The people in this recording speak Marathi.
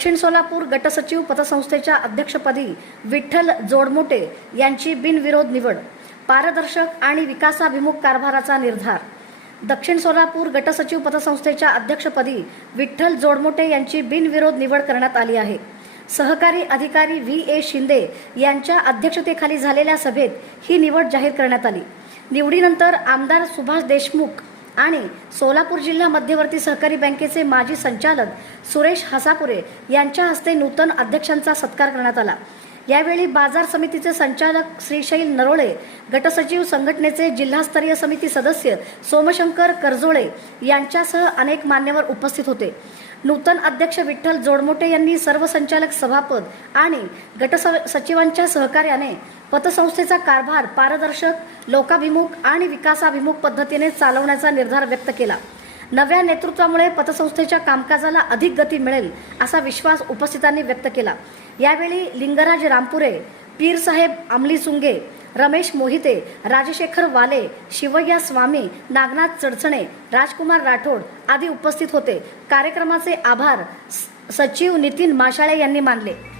दक्षिण सोलापूर गटसचिव पतसंस्थेच्या अध्यक्षपदी विठ्ठल जोडमोटे यांची बिनविरोध निवड. पारदर्शक आणि विकासाभिमुख कारभाराचा निर्धार. दक्षिण सोलापूर गटसचिव पतसंस्थेच्या अध्यक्षपदी विठ्ठल जोडमोटे यांची बिनविरोध निवड करण्यात आली आहे. सहकारी अधिकारी V.A. शिंदे यांच्या अध्यक्षतेखाली झालेल्या सभेत ही निवड जाहीर करण्यात आली. निवडीनंतर आमदार सुभाष देशमुख आणि सोलापूर जिल्हा मध्यवर्ती सहकारी बँकेचे माजी संचालक सुरेश हसापुरे यांच्या हस्ते नूतन अध्यक्षांचा सत्कार करण्यात आला. यावेळी बाजार समितीचे संचालक श्रीशैल नरोळे, गटसचिव संघटनेचे जिल्हास्तरीय समिती सदस्य सोमशंकर करजोळे यांच्यासह अनेक मान्यवर उपस्थित होते. नूतन अध्यक्ष विठ्ठल जोडमोटे यांनी सर्व संचालक सभापद आणि गटसचिवांच्या सहकार्याने पतसंस्थेचा कारभार पारदर्शक, लोकाभिमुख आणि विकासाभिमुख पद्धतीने चालवण्याचा निर्धार व्यक्त केला. नव्या नेतृत्वामुळे पतसंस्थेच्या कामकाजाला अधिक गती मिळेल असा विश्वास उपस्थितांनी व्यक्त केला. यावेळी लिंगराज रामपुरे, पीरसाहेब अमलीसुंगे, रमेश मोहिते, राजशेखर वाले, शिवय्या स्वामी, नागनाथ चडचणे, राजकुमार राठोड आदी उपस्थित होते. कार्यक्रमाचे आभार सचिव नितीन माशाळे यांनी मानले.